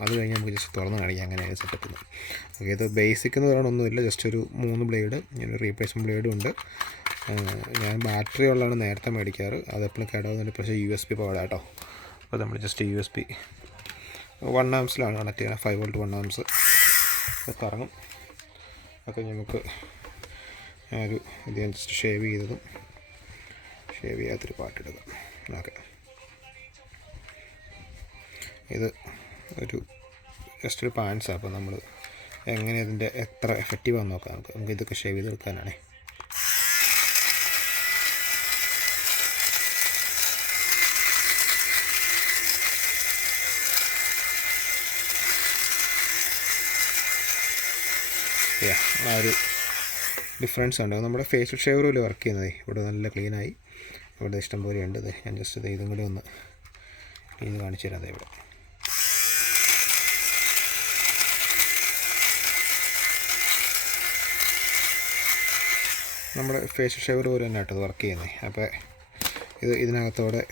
അത് കഴിഞ്ഞ് നമുക്ക് ജസ്റ്റ് തുറന്ന് കാണിക്കാം അങ്ങനെയാണ് സെറ്റപ്പ് ഓക്കെ ഇത് ബേസിക് എന്ന് പറയാനൊന്നുമില്ല ജസ്റ്റ് ഒരു മൂന്ന് ബ്ലേഡ് ഇങ്ങനെ റീപ്ലേസ്മെന്റ് ബ്ലേഡും ഉണ്ട്. ഞാൻ ബാറ്ററി ഉള്ളതാണ് നേരത്തെ മേടിക്കാറ്. അതെപ്പോഴും കേടാവുന്നുണ്ട് പക്ഷേ യു എസ് പി പോകാം കേട്ടോ അപ്പോൾ നമ്മൾ just U S B one ആംസിലാണ് connect ചെയ്യുന്നത് ഫൈവ് വോൾട്ട് വൺ ആംസ് കറങ്ങും. ഒക്കെ നമുക്ക് ഒരു ഇത് ജസ്റ്റ് ഷേവ് ചെയ്തതും ഷേവ് ചെയ്യാത്തൊരു പാട്ടെടുക്കാം ഓക്കെ ഇത് ഒരു ജസ്റ്റ് ഒരു പാൻസാണ് അപ്പോൾ നമ്മൾ എങ്ങനെ ഇതിന്റെ എത്ര എഫക്റ്റീവ് ആണെന്ന് നോക്കാം നമുക്ക്. നമുക്ക് ഇതൊക്കെ ഷേവ് ചെയ്തെടുക്കാനാണേ ആ ഒരു ഡിഫറൻസ് ഉണ്ട്. നമ്മുടെ ഫേഷ്യൽ ഷേവറിൽ വർക്ക് ചെയ്യുന്നത് ഇവിടെ നല്ല ക്ലീനായി ഇവിടെ ഇഷ്ടംപോലെ ഉണ്ട് ഞാൻ ജസ്റ്റ് ഇതും കൂടി ഒന്ന് ക്ലീൻ കാണിച്ചു തരാം ഇവിടെ. നമ്മുടെ ഫേസ് ഷേവർ പോലെ തന്നെ കേട്ടോ വർക്ക് ചെയ്യുന്നത് അപ്പോൾ ഇത് ഇതിനകത്തോടെ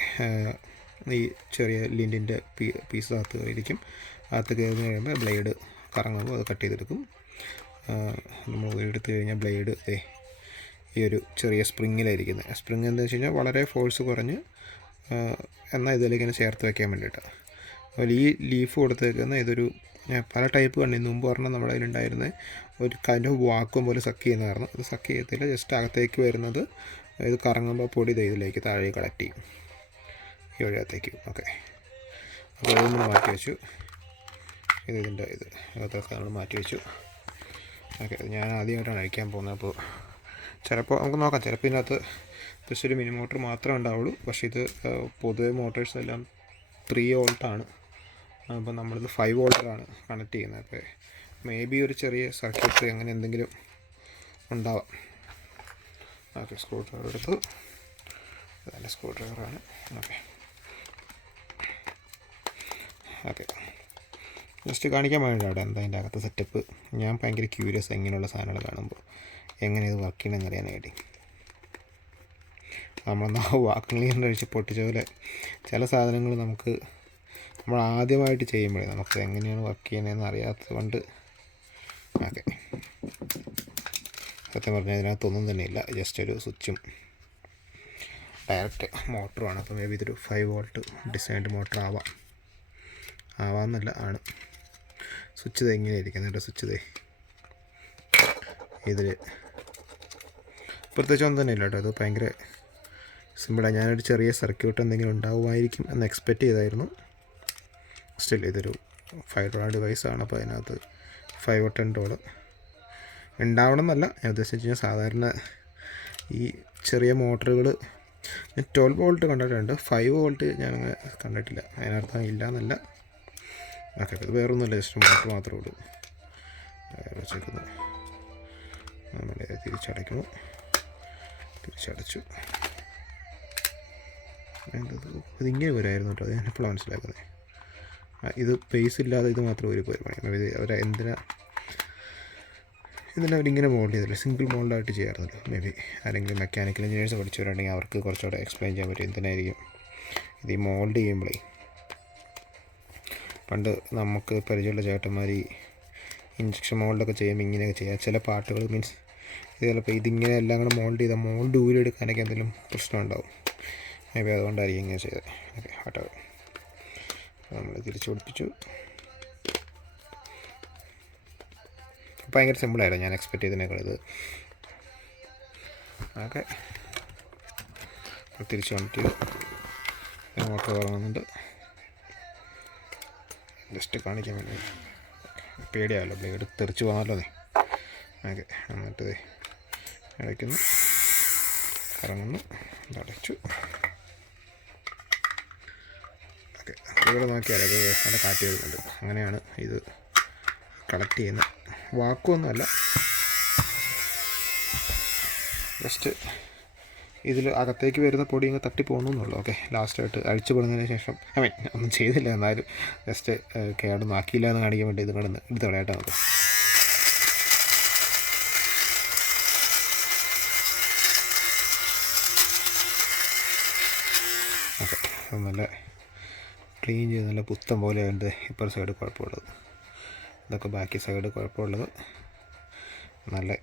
ഈ ചെറിയ ലിൻഡിന്റെ പീ പീസ് അകത്ത് ഇരിക്കും അകത്ത് കയറി കഴിയുമ്പോൾ ബ്ലേഡ് കറങ്ങുമ്പോൾ അത് കട്ട് ചെയ്തെടുക്കും. നമ്മൾ എടുത്തു കഴിഞ്ഞാൽ ബ്ലേഡ് ഈ ഒരു ചെറിയ സ്പ്രിങ്ങിലായിരിക്കുന്നത് സ്പ്രിങ് എന്താ വെച്ച് കഴിഞ്ഞാൽ വളരെ ഫോഴ്സ് കുറഞ്ഞ് എന്നാൽ ഇതിലേക്ക് തന്നെ ചേർത്ത് വെക്കാൻ വേണ്ടിയിട്ടാണ് അതുപോലെ ഈ ലീഫ് കൊടുത്തേക്കുന്ന ഇതൊരു പല ടൈപ്പ് കണ്ടു. മുമ്പ് പറഞ്ഞാൽ നമ്മുടെ ഒരു കൈൻഡ് വാക്കും പോലെ സക്ക് ചെയ്യുന്നതായിരുന്നു അത് സക്ക് ചെയ്യത്തില്ല. ജസ്റ്റ് അകത്തേക്ക് വരുന്നത് ഇത് കറങ്ങുമ്പോൾ പൊടി ഇതിലേക്ക് താഴെ കളക്ട് ചെയ്യും ഈ വഴിയകത്തേക്ക്. ഓക്കെ അപ്പോൾ ഇത് നമ്മൾ മാറ്റി വെച്ചു. ഇത് ഇതിന്റെ ഇത്. അകത്തൊക്കെ നമ്മൾ മാറ്റി വെച്ചു. ഓക്കെ ഞാൻ ആദ്യമായിട്ടാണ് അഴിക്കാൻ പോകുന്നത്. അപ്പോൾ ചിലപ്പോൾ നമുക്ക് നോക്കാം. ചിലപ്പോൾ ഇതിനകത്ത് ജസ്റ്റ് ഒരു മിനി മോട്ടർ മാത്രമേ ഉണ്ടാവുള്ളൂ. പക്ഷേ ഇത് പൊതുവെ മോട്ടേഴ്സ് എല്ലാം ത്രീ വോൾട്ടാണ് അപ്പോൾ നമ്മളിത് ഫൈവ് വോൾട്ടാണ് കണക്ട് ചെയ്യുന്നത്. അപ്പോൾ മേ ബി ഒരു ചെറിയ സർക്യൂട്ട് അങ്ങനെ എന്തെങ്കിലും ഉണ്ടാവാം. ഓക്കെ സ്ക്രൂ ഡ്രൈവർ എടുത്തു. അതിന്റെ സ്ക്രൂ ഡ്രൈവറാണ് ഓക്കെ ഓക്കെ ജസ്റ്റ് കാണിക്കാൻ വേണ്ടി അവിടെ എന്താ അതിന്റെ അകത്ത് സെറ്റപ്പ് ഞാൻ ഭയങ്കര ക്യൂരിയസ് എങ്ങനെയുള്ള സാധനങ്ങൾ കാണുമ്പോൾ. എങ്ങനെ ഇത് വർക്ക് ചെയ്യണമെന്ന് അറിയാനായിട്ട്. നമ്മളെന്നാ വാക്കുകളിൽ കഴിച്ച് പൊട്ടിച്ച പോലെ ചില സാധനങ്ങൾ നമുക്ക് നമ്മൾ ആദ്യമായിട്ട് ചെയ്യുമ്പോഴേ നമുക്ക് എങ്ങനെയാണ് വർക്ക് ചെയ്യണമെന്ന് അറിയാത്തത് കൊണ്ട് ഓക്കെ. സത്യം പറഞ്ഞാൽ ഇതിനകത്തൊന്നും തന്നെ ഇല്ല ജസ്റ്റ് ഒരു സ്വിച്ചും. ഡയറക്റ്റ് മോട്ടറുമാണ്. അപ്പോൾ മേ ബി ഇതൊരു ഫൈവ് വോൾട്ട് ഡിസൈൻഡ് മോട്ടർ ആവാം. ആവാമെന്നല്ല ആണ്. സ്വിച്ച് ഇത് എങ്ങനെ എന്റെ സ്വിച്ച് തേ ഇതിൽ പ്രത്യേകിച്ച് ഒന്നും തന്നെ ഇല്ല കേട്ടോ അത് ഭയങ്കര സിമ്പിളാണ് ഞാനൊരു ചെറിയ സർക്യൂട്ട് എന്തെങ്കിലും ഉണ്ടാവുമായിരിക്കും എന്ന് എക്സ്പെക്റ്റ് ചെയ്തായിരുന്നു. സ്റ്റിൽ ഇതൊരു ഫൈവ് ഡോളർ ഡിവൈസാണ് അപ്പോൾ അതിനകത്ത് ഫൈവ് ടെൻ ഡോളർ. ഉണ്ടാവണം എന്നല്ല ഞാൻ ഉദ്ദേശിച്ച് സാധാരണ ഈ ചെറിയ മോട്ടറുകൾ ഞാൻ ട്വൽവ് വോൾട്ട് കണ്ടിട്ടുണ്ട്. ഫൈവ് വോൾട്ട് ഞാൻ കണ്ടിട്ടില്ല. അതിനർത്ഥം ഇല്ല എന്നല്ല ഓക്കെ ഇത് വേറൊന്നുമില്ല ജസ്റ്റ് മോട്ടർ മാത്രമേ ഉള്ളൂ. വെച്ചേക്കുന്നു നമ്മൾ തിരിച്ചടയ്ക്കുന്നു. തിരിച്ചടച്ചു. ഇതിങ്ങനെ വരുമായിരുന്നു കേട്ടോ. അത് ഞാനിപ്പോഴാണ് മനസ്സിലാക്കുന്നത്? ഇത് പേസ് ഇല്ലാതെ ഇത് മാത്രം ഒരു പരിപാടി ഇത് അവർ എന്തിനാ ഇതിനെ അവരിങ്ങനെ മോൾഡ് ചെയ്തില്ല സിംഗിൾ മോൾഡായിട്ട് ചെയ്യാറുണ്ടല്ലോ. മേ ബി ആരെങ്കിലും മെക്കാനിക്കൽ എഞ്ചിനീയേഴ്സ് പഠിച്ചവരുണ്ടെങ്കിൽ അവർക്ക് കുറച്ചുകൂടെ എക്സ്പ്ലെയിൻ ചെയ്യാൻ പറ്റും എന്തിനായിരിക്കും ഇത് ഈ മോൾഡ് ചെയ്യുമ്പോഴേ പണ്ട് നമുക്ക് പരിചയമുള്ള ചേട്ടന്മാർ ഈ ഇഞ്ചക്ഷൻ മോൾഡൊക്കെ ചെയ്യുമ്പോൾ ഇങ്ങനെയൊക്കെ ചെയ്യാം. ചില പാട്ടുകൾ മീൻസ് ഇത് ചിലപ്പോൾ ഇതിങ്ങനെ എല്ലാം കൂടെ മോൾഡ് ചെയ്താൽ മോൾഡ് ഊരെടുക്കാനൊക്കെ എന്തെങ്കിലും പ്രശ്നം ഉണ്ടാവും. മേ ബി അതുകൊണ്ടായിരിക്കും ഇങ്ങനെ ചെയ്തത്. ഓക്കെ ആട്ടോ നമ്മൾ തിരിച്ചു പിടിപ്പിച്ചു. ഭയങ്കര സിമ്പിളായിരുന്നു ഞാൻ എക്സ്പെക്ട് ചെയ്തതിനേക്കാൾ ഇത്. ഓക്കെ. തിരിച്ച് കണക്ട് ചെയ്തു തുടങ്ങുന്നുണ്ട് ജസ്റ്റ് കാണിക്കാൻ വേണ്ടി. പേടിയാവല്ലോ ബ്ലേഡ് തെറിച്ച് പോകാമല്ലോ നീ. ഓക്കെ എന്നിട്ട് ഇടയ്ക്കുന്നു കറങ്ങുന്നു. അടച്ചു ഓക്കെ ഇവിടെ നോക്കിയാൽ അത് നല്ല കാറ്റ് വരുന്നുണ്ട് അങ്ങനെയാണ് ഇത് കളക്ട് ചെയ്യുന്നത്. വാക്കുമൊന്നുമല്ല ജസ്റ്റ് ഇതിൽ അകത്തേക്ക് വരുന്ന പൊടി ഇങ്ങ് തട്ടി പോകുന്നുള്ളൂ ഓക്കെ ലാസ്റ്റായിട്ട് അഴിച്ചു കൊടുന്നതിന് ശേഷം ഐ മീൻ ഒന്നും ചെയ്തില്ല. എന്നാലും ജസ്റ്റ് കേടൊന്നും ആക്കിയില്ല എന്ന് കാണിക്കാൻ വേണ്ടി ഇത് കിടന്ന് എടുത്ത് കളയട്ടെ. നമുക്ക് ഓക്കെ നല്ല ക്ലീൻ ചെയ്ത് നല്ല പുത്തം പോലെ ഉണ്ട് ഇപ്പുറ സൈഡ് കുഴപ്പമുള്ളത്. ഇതൊക്കെ ബാക്കി സൈഡ് കുഴപ്പമുള്ളത്. നല്ല